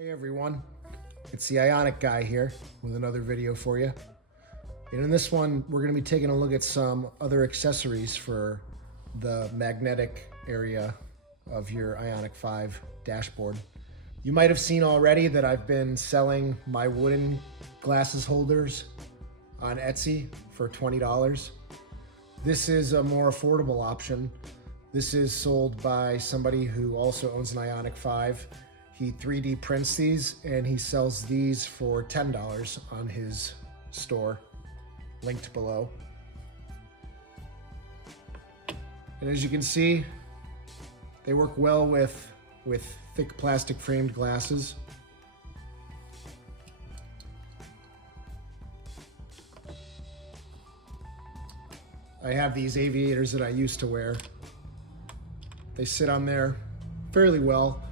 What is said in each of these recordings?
Hey everyone, it's the Ioniq guy here with another video for you. And in this one, we're going to be taking a look at some other accessories for the magnetic area of your Ioniq 5 dashboard. You might have seen already that I've been selling my wooden glasses holders on Etsy for $20. This is a more affordable option. This is sold by somebody who also owns an Ioniq 5. He 3D prints these and he sells these for $10 on his store, linked below. And as you can see, they work well with thick plastic framed glasses. I have these aviators that I used to wear. They sit on there fairly well.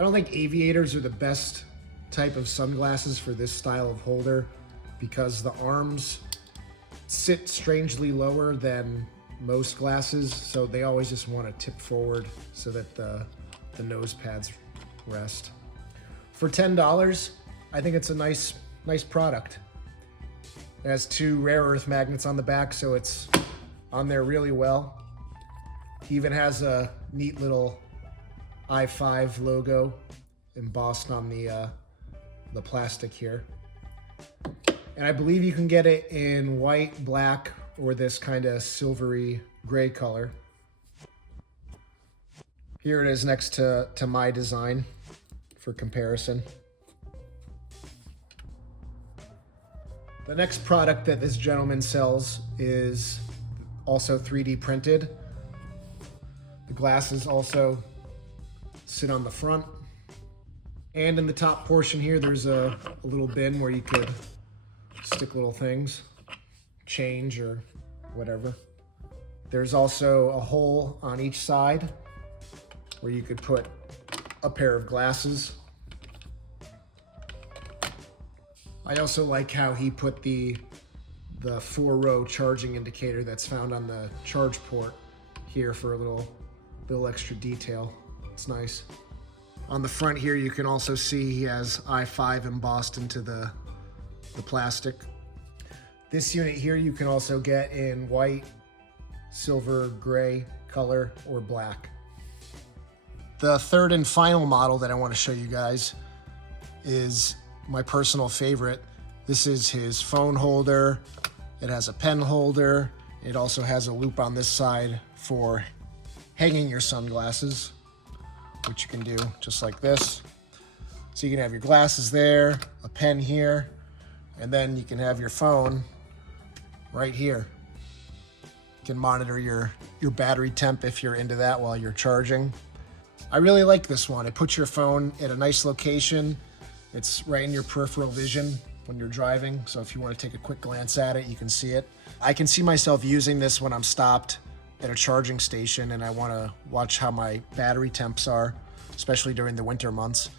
I don't think aviators are the best type of sunglasses for this style of holder because the arms sit strangely lower than most glasses, so they always just want to tip forward so that the nose pads rest. For $10, I think it's a nice product. It has two rare earth magnets on the back, so it's on there really well. He even has a neat little i5 logo embossed on the plastic here. And I believe you can get it in white, black, or this kind of silvery gray color. Here it is next to my design for comparison. The next product that this gentleman sells is also 3D printed. The glasses also sit on the front. And in the top portion here, there's a little bin where you could stick little things, change or whatever. There's also a hole on each side where you could put a pair of glasses. I also like how he put the 4-row charging indicator that's found on the charge port here for a little extra detail. It's nice. On the front here, you can also see he has i5 embossed into the plastic. This unit here you can also get in white, silver, gray color, or black. The third and final model that I want to show you guys is my personal favorite. This is his phone holder. It has a pen holder. It also has a loop on this side for hanging your sunglasses, which you can do just like this. So you can have your glasses there, a pen here, and then you can have your phone right here. You can monitor your battery temp if you're into that while you're charging. I really like this one. It puts your phone at a nice location. It's right in your peripheral vision when you're driving, so if you want to take a quick glance at it, you can see it. I can see myself using this when I'm stopped at a charging station and I want to watch how my battery temps are, especially during the winter months.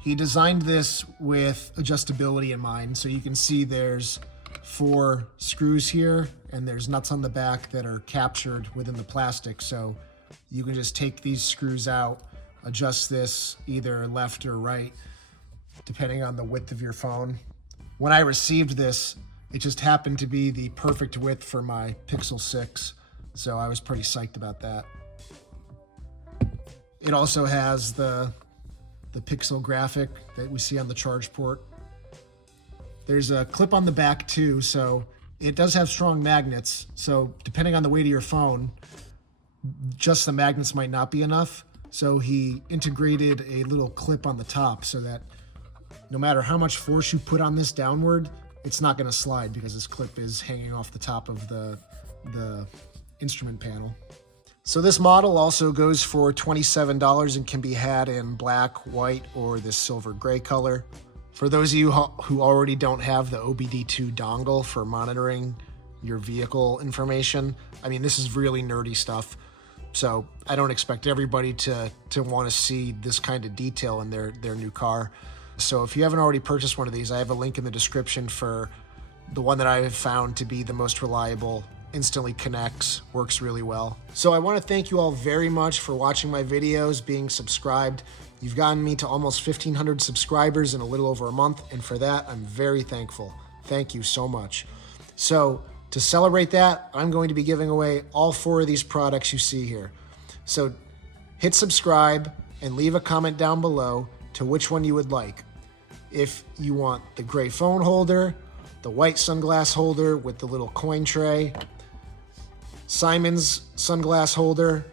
He designed this with adjustability in mind, so you can see there's 4 screws here and there's nuts on the back that are captured within the plastic, so you can just take these screws out, adjust this either left or right depending on the width of your phone. When I received this, it just happened to be the perfect width for my Pixel 6. So I was pretty psyched about that. It also has the pixel graphic that we see on the charge port. There's a clip on the back too, so it does have strong magnets. So depending on the weight of your phone, just the magnets might not be enough. So he integrated a little clip on the top so that no matter how much force you put on this downward, it's not going to slide because this clip is hanging off the top of the instrument panel. So this model also goes for $27 and can be had in black, white, or this silver gray color. For those of you who already don't have the OBD2 dongle for monitoring your vehicle information, I mean, this is really nerdy stuff. So I don't expect everybody to want to see this kind of detail in their new car. So if you haven't already purchased one of these, I have a link in the description for the one that I have found to be the most reliable instantly connects, works really well. So I want to thank you all very much for watching my videos, being subscribed. You've gotten me to almost 1,500 subscribers in a little over a month, and for that, I'm very thankful. Thank you so much. So to celebrate that, I'm going to be giving away all 4 of these products you see here. So hit subscribe and leave a comment down below to which one you would like. If you want the gray phone holder, the white sunglass holder with the little coin tray, Simon's sunglass holder,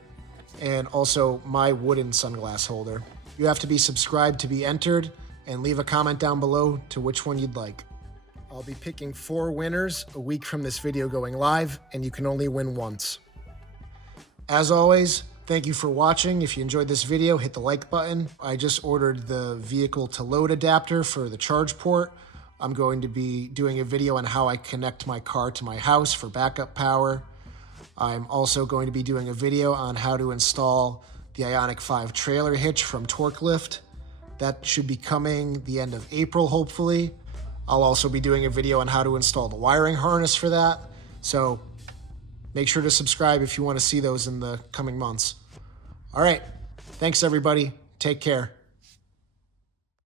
and also my wooden sunglass holder. You have to be subscribed to be entered, and leave a comment down below to which one you'd like. I'll be picking 4 winners a week from this video going live, and you can only win once. As always, thank you for watching. If you enjoyed this video, hit the like button. I just ordered the vehicle to load adapter for the charge port. I'm going to be doing a video on how I connect my car to my house for backup power. I'm also going to be doing a video on how to install the Ioniq 5 trailer hitch from Torque Lift. That should be coming the end of April, hopefully. I'll also be doing a video on how to install the wiring harness for that. So make sure to subscribe if you want to see those in the coming months. All right. Thanks, everybody. Take care.